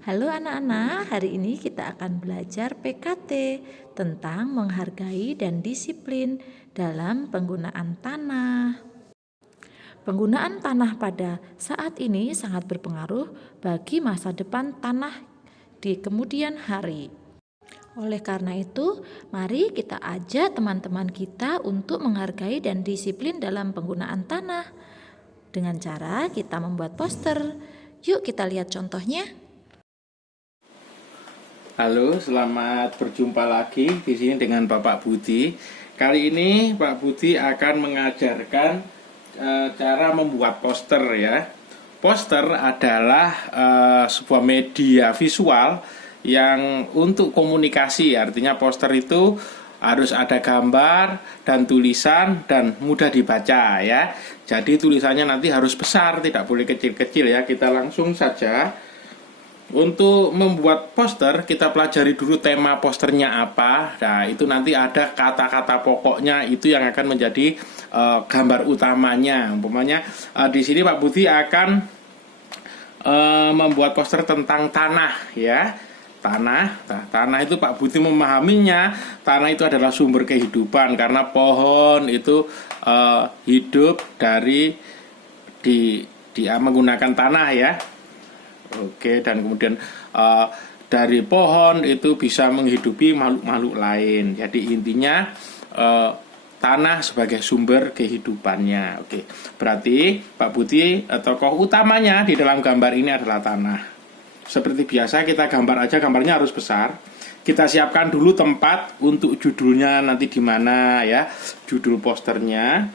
Halo anak-anak, hari ini kita akan belajar PKT tentang menghargai dan disiplin dalam penggunaan tanah. Penggunaan tanah pada saat ini sangat berpengaruh bagi masa depan tanah di kemudian hari. Oleh karena itu, mari kita ajak teman-teman kita untuk menghargai dan disiplin dalam penggunaan tanah dengan cara kita membuat poster. Yuk kita lihat contohnya. Halo, selamat berjumpa lagi di sini dengan Bapak Budi. Kali ini Pak Budi akan mengajarkan cara membuat poster ya. Poster adalah sebuah media visual yang untuk komunikasi. Artinya poster itu harus ada gambar dan tulisan dan mudah dibaca ya. Jadi tulisannya nanti harus besar, tidak boleh kecil-kecil ya. Kita langsung saja. Untuk membuat poster, kita pelajari dulu tema posternya apa. Nah, itu nanti ada kata-kata pokoknya, itu yang akan menjadi gambar utamanya. Umpamanya di sini Pak Budi akan membuat poster tentang tanah, ya. Tanah itu Pak Budi memahaminya. Tanah itu adalah sumber kehidupan karena pohon itu hidup dari menggunakan tanah ya. Oke, dan kemudian dari pohon itu bisa menghidupi makhluk-makhluk lain. Jadi intinya tanah sebagai sumber kehidupannya. Oke, berarti Pak Budi tokoh utamanya di dalam gambar ini adalah tanah. Seperti biasa kita gambar aja, gambarnya harus besar. Kita siapkan dulu tempat untuk judulnya nanti di mana ya, judul posternya.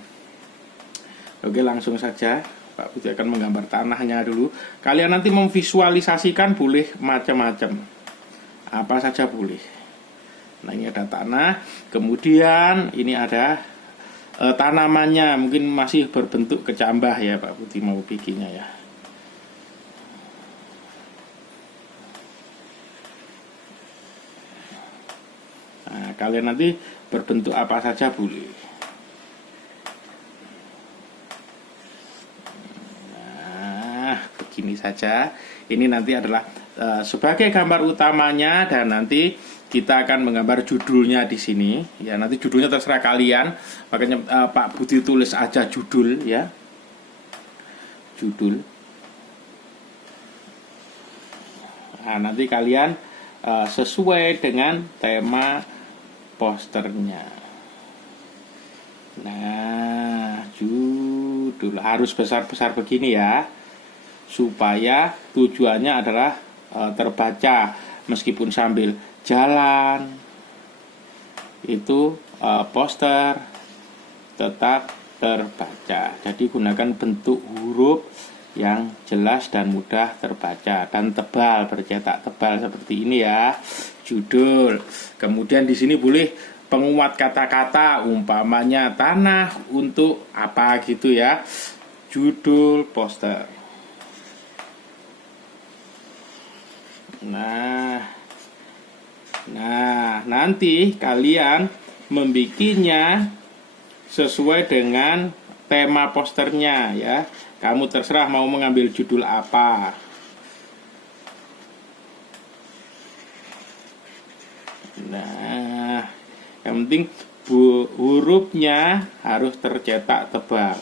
Oke, langsung saja. Pak Budi akan menggambar tanahnya dulu. Kalian nanti memvisualisasikan boleh macam-macam. Apa saja boleh. Nah, ini ada tanah. Kemudian ini ada tanamannya. Mungkin masih berbentuk kecambah ya Pak Budi mau bikinnya ya. Nah, kalian nanti berbentuk apa saja boleh. Gini saja, ini nanti adalah sebagai gambar utamanya dan nanti kita akan menggambar judulnya di sini ya. Nanti judulnya terserah kalian, makanya Pak Budi tulis aja judul ya, judul. Nah, nanti kalian sesuai dengan tema posternya. Nah, judul harus besar-besar begini ya, supaya tujuannya adalah terbaca meskipun sambil jalan. Itu poster tetap terbaca. Jadi gunakan bentuk huruf yang jelas dan mudah terbaca dan tebal, bercetak tebal seperti ini ya. Judul. Kemudian di sini boleh penguat kata-kata, umpamanya tanah untuk apa gitu ya. Judul poster. Nah, nanti kalian membikinnya sesuai dengan tema posternya ya. Kamu terserah mau mengambil judul apa. Nah, yang penting hurufnya harus tercetak tebal.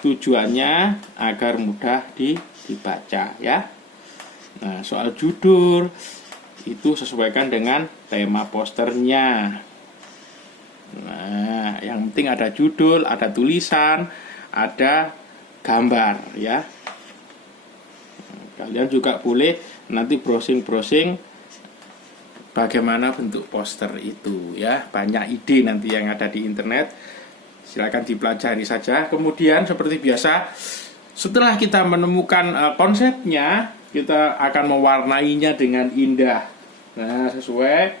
Tujuannya agar mudah dibaca ya. Nah, soal judul itu sesuaikan dengan tema posternya. Nah, yang penting ada judul, ada tulisan, ada gambar ya. Kalian juga boleh nanti browsing-browsing bagaimana bentuk poster itu ya. Banyak ide nanti yang ada di internet. Silakan dipelajari saja. Kemudian seperti biasa, setelah kita menemukan konsepnya, kita akan mewarnainya dengan indah. Nah, sesuai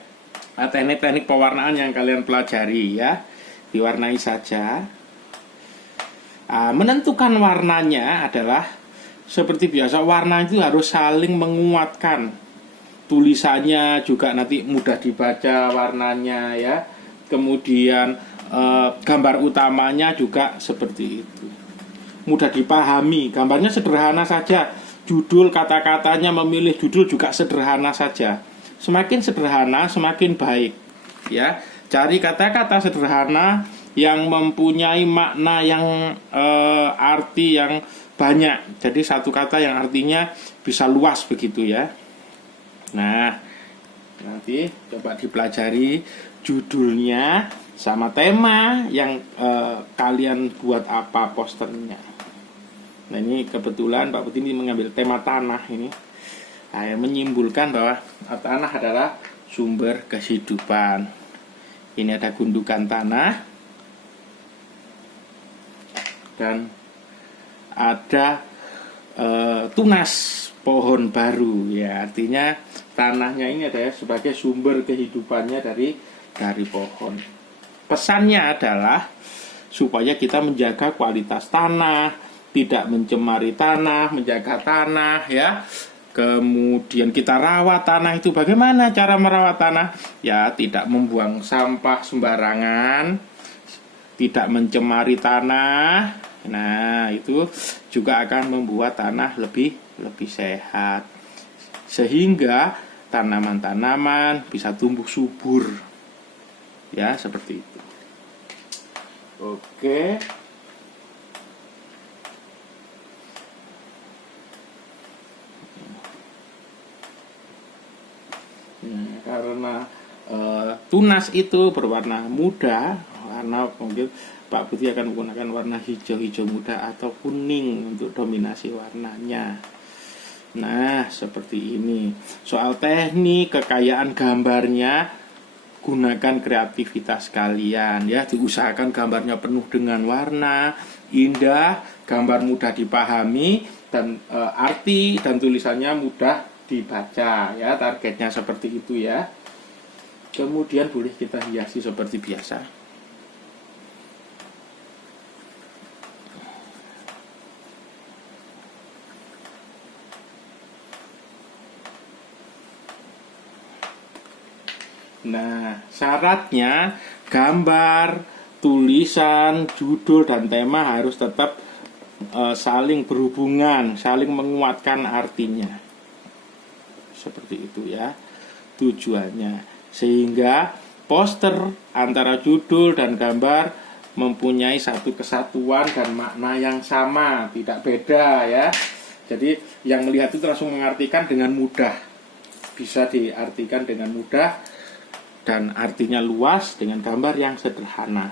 teknik-teknik pewarnaan yang kalian pelajari ya. Diwarnai saja. Menentukan warnanya adalah seperti biasa, warna itu harus saling menguatkan. Tulisannya juga nanti mudah dibaca warnanya ya. Kemudian gambar utamanya juga seperti itu. Mudah dipahami. Gambarnya sederhana saja. judul kata-katanya, memilih judul juga sederhana saja. Semakin sederhana semakin baik, ya. Cari kata-kata sederhana yang mempunyai makna yang arti yang banyak. Jadi satu kata yang artinya bisa luas begitu ya. Nah, nanti coba dipelajari judulnya sama tema yang kalian buat apa posternya. Nah, ini kebetulan Pak Budi ini mengambil tema tanah ini. Nah, yang menyimpulkan bahwa tanah adalah sumber kehidupan. Ini ada gundukan tanah dan ada tunas pohon baru, ya, artinya tanahnya ini adalah sebagai sumber kehidupannya dari pohon. Pesannya adalah supaya kita menjaga kualitas tanah, tidak mencemari tanah, menjaga tanah, ya. Kemudian kita rawat tanah itu. Bagaimana cara merawat tanah? Ya, tidak membuang sampah sembarangan, tidak mencemari tanah. Nah, itu juga akan membuat tanah lebih sehat, sehingga tanaman-tanaman bisa tumbuh subur. Ya, seperti itu. Oke. Karena tunas itu berwarna muda, warna mungkin Pak Budi akan menggunakan warna hijau muda atau kuning untuk dominasi warnanya. Nah, seperti ini. Soal teknik, kekayaan gambarnya, gunakan kreativitas kalian, ya. Diusahakan gambarnya penuh dengan warna, indah, gambar mudah dipahami, dan arti dan tulisannya mudah dibaca, ya. Targetnya seperti itu, ya. Kemudian boleh kita hiasi seperti biasa. Nah, syaratnya gambar, tulisan, judul, dan tema harus tetap saling berhubungan, saling menguatkan artinya. Seperti itu, ya, tujuannya. Sehingga poster antara judul dan gambar mempunyai satu kesatuan dan makna yang sama, tidak beda, ya. Jadi yang melihat itu langsung mengartikan dengan mudah. Bisa diartikan dengan mudah dan artinya luas dengan gambar yang sederhana.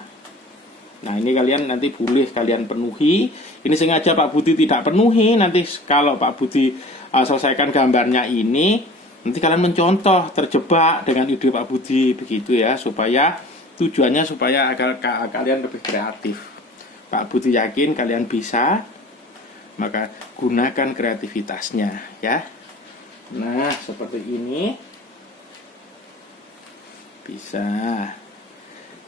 Nah, ini kalian nanti boleh kalian penuhi. Ini sengaja Pak Budi tidak penuhi. Nanti kalau Pak Budi selesaikan gambarnya ini, nanti kalian mencontoh, terjebak dengan ide Pak Budi begitu, ya, supaya tujuannya supaya agar kalian lebih kreatif. Pak Budi yakin kalian bisa, maka gunakan kreativitasnya, ya. Nah, seperti ini. Bisa.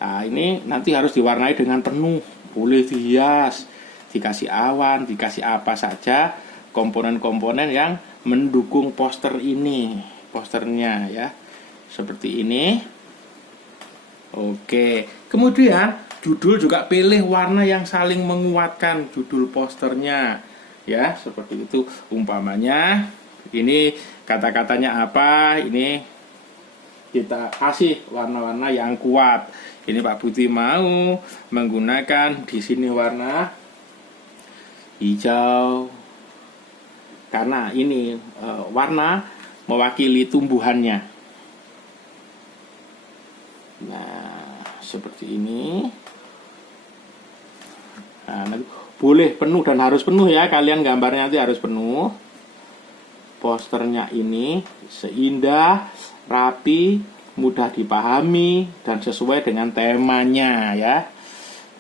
Nah, ini nanti harus diwarnai dengan penuh. Boleh dihias, dikasih awan, dikasih apa saja komponen-komponen yang mendukung poster ini, posternya, ya. Seperti ini. Oke. Kemudian judul juga pilih warna yang saling menguatkan judul posternya, ya. Seperti itu. Umpamanya ini kata-katanya apa? Ini kita kasih warna-warna yang kuat. Ini Pak Budi mau menggunakan di sini warna hijau karena ini warna mewakili tumbuhannya. Nah, seperti ini. Nah, nanti boleh penuh dan harus penuh, ya. Kalian gambarnya nanti harus penuh. Posternya ini seindah, rapi, mudah dipahami, dan sesuai dengan temanya, ya.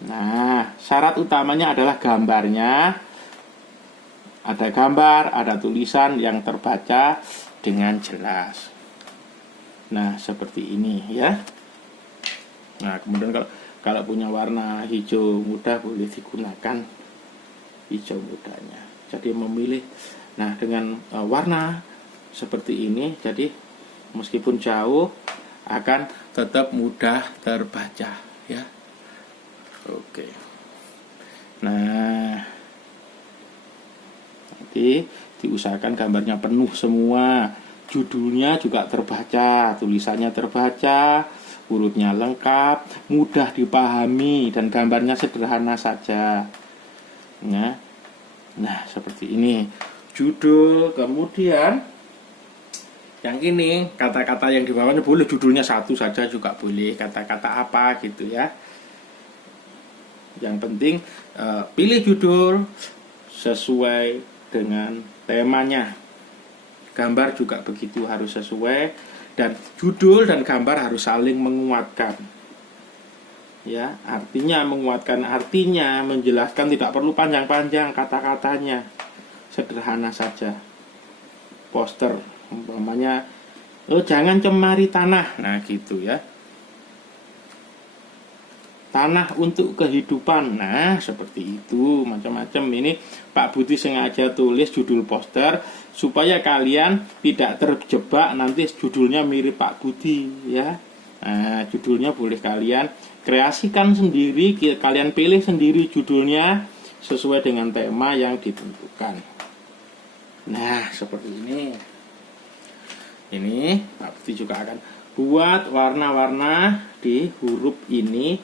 Nah, syarat utamanya adalah gambarnya. Ada gambar, ada tulisan yang terbaca dengan jelas. Nah, seperti ini, ya. Nah, kemudian kalau punya warna hijau muda boleh digunakan hijau mudanya. Jadi memilih. Nah, dengan warna seperti ini, jadi meskipun jauh akan tetap mudah terbaca, ya. Oke. Nah, nanti diusahakan gambarnya penuh semua, judulnya juga terbaca, tulisannya terbaca, hurufnya lengkap, mudah dipahami, dan gambarnya sederhana saja. Nah, seperti ini judul. Kemudian yang ini, kata-kata yang di bawahnya boleh judulnya satu saja juga boleh, kata-kata apa gitu ya. Yang penting pilih judul sesuai dengan temanya. Gambar juga begitu, harus sesuai, dan judul dan gambar harus saling menguatkan. Ya, artinya menguatkan, artinya menjelaskan, tidak perlu panjang-panjang kata-katanya. Sederhana saja. Poster umpamanya, jangan cemari tanah. Nah, gitu ya. Tanah untuk kehidupan. Nah, seperti itu, macam-macam. Ini Pak Budi sengaja tulis judul poster supaya kalian tidak terjebak nanti judulnya mirip Pak Budi ya. Nah, judulnya boleh kalian kreasikan sendiri, kalian pilih sendiri judulnya sesuai dengan tema yang ditentukan. Nah, seperti ini. Ini Pak Budi juga akan buat warna-warna di huruf ini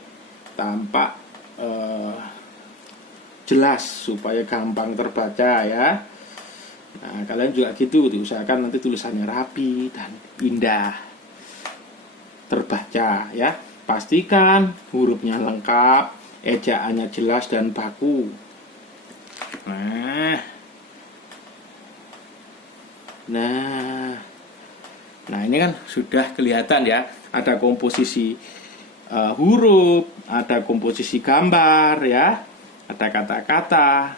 tampak jelas supaya gampang terbaca ya. Nah, kalian juga gitu, diusahakan nanti tulisannya rapi dan indah terbaca ya. Pastikan hurufnya lengkap, ejaannya jelas dan baku. Nah ini kan sudah kelihatan ya, ada komposisi huruf, ada komposisi gambar ya, ada kata-kata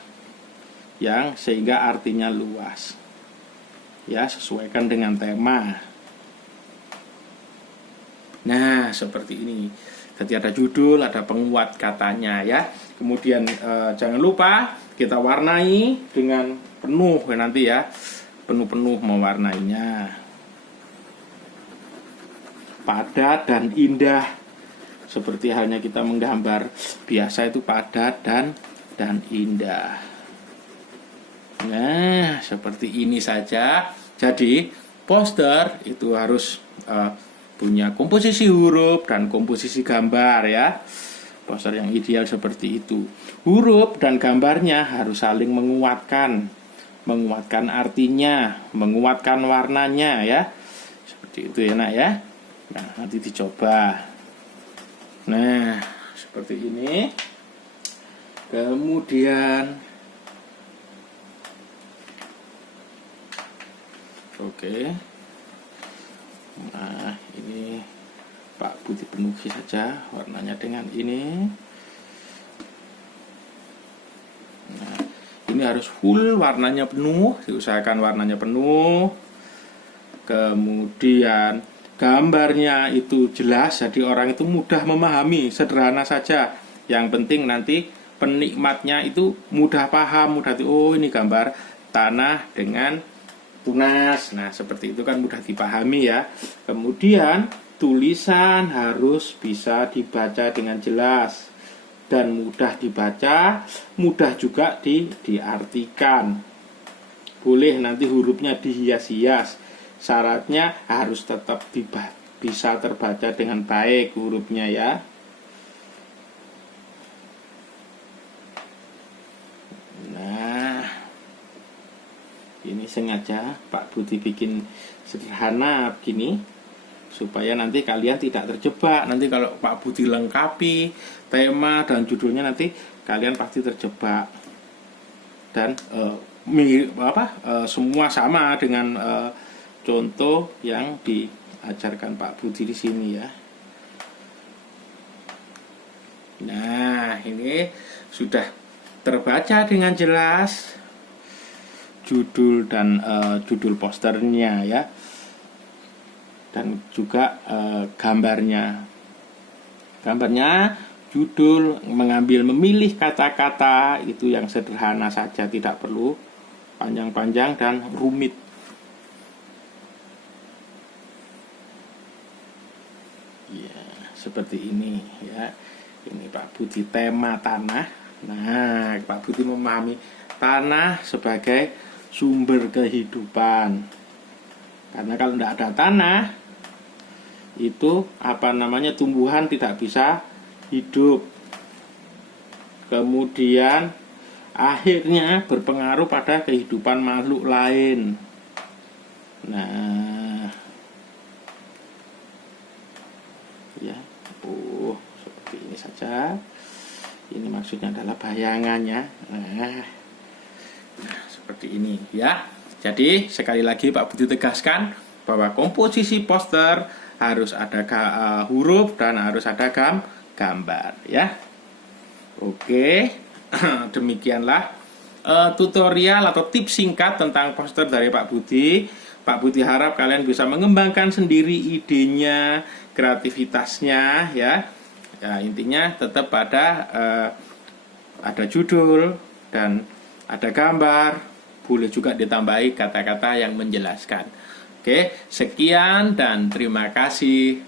yang sehingga artinya luas ya, sesuaikan dengan tema. Nah, seperti ini. Jadi ada judul, ada penguat katanya ya. Kemudian jangan lupa kita warnai dengan penuh nanti ya. Penuh-penuh mewarnainya. Padat dan indah. Seperti halnya kita menggambar biasa, itu padat dan indah. Nah, seperti ini saja. Jadi, poster itu harus punya komposisi huruf dan komposisi gambar ya. Poster yang ideal seperti itu. Huruf dan gambarnya harus saling menguatkan. Menguatkan artinya, menguatkan warnanya ya. Seperti itu ya nak ya. Nah, nanti dicoba. Nah, seperti ini. Kemudian oke. Nah, ini Pak Budi penuhi saja warnanya dengan ini. Nah, ini harus full warnanya penuh, diusahakan warnanya penuh. Kemudian gambarnya itu jelas, jadi orang itu mudah memahami, sederhana saja. Yang penting nanti penikmatnya itu mudah paham, mudah oh ini gambar tanah dengan tunas. Nah, seperti itu kan mudah dipahami ya. Kemudian tulisan harus bisa dibaca dengan jelas dan mudah dibaca, mudah juga diartikan. Boleh nanti hurufnya dihias-hias. Syaratnya harus tetap bisa terbaca dengan baik hurufnya ya. Ini sengaja Pak Budi bikin sederhana begini supaya nanti kalian tidak terjebak. Nanti kalau Pak Budi lengkapi tema dan judulnya, nanti kalian pasti terjebak. Dan semua sama dengan contoh yang diajarkan Pak Budi di sini ya. Nah, ini sudah terbaca dengan jelas judul dan judul posternya ya, dan juga gambarnya. Judul memilih kata-kata itu yang sederhana saja, tidak perlu panjang-panjang dan rumit. Ya, seperti ini ya. Ini Pak Budi tema tanah. Nah, Pak Budi memahami tanah sebagai sumber kehidupan. Karena kalau tidak ada tanah, itu tumbuhan tidak bisa hidup. Kemudian akhirnya berpengaruh pada kehidupan makhluk lain. Nah, ya, seperti ini saja. Ini maksudnya adalah bayangannya. Nah, seperti ini ya. Jadi sekali lagi Pak Budi tegaskan bahwa komposisi poster harus ada huruf dan harus ada gambar ya. Oke, demikianlah tutorial atau tips singkat tentang poster dari Pak Budi. Pak Budi harap kalian bisa mengembangkan sendiri idenya, kreativitasnya ya. Ya, intinya tetap ada judul dan ada gambar. Boleh juga ditambahi kata-kata yang menjelaskan. Oke, sekian dan terima kasih.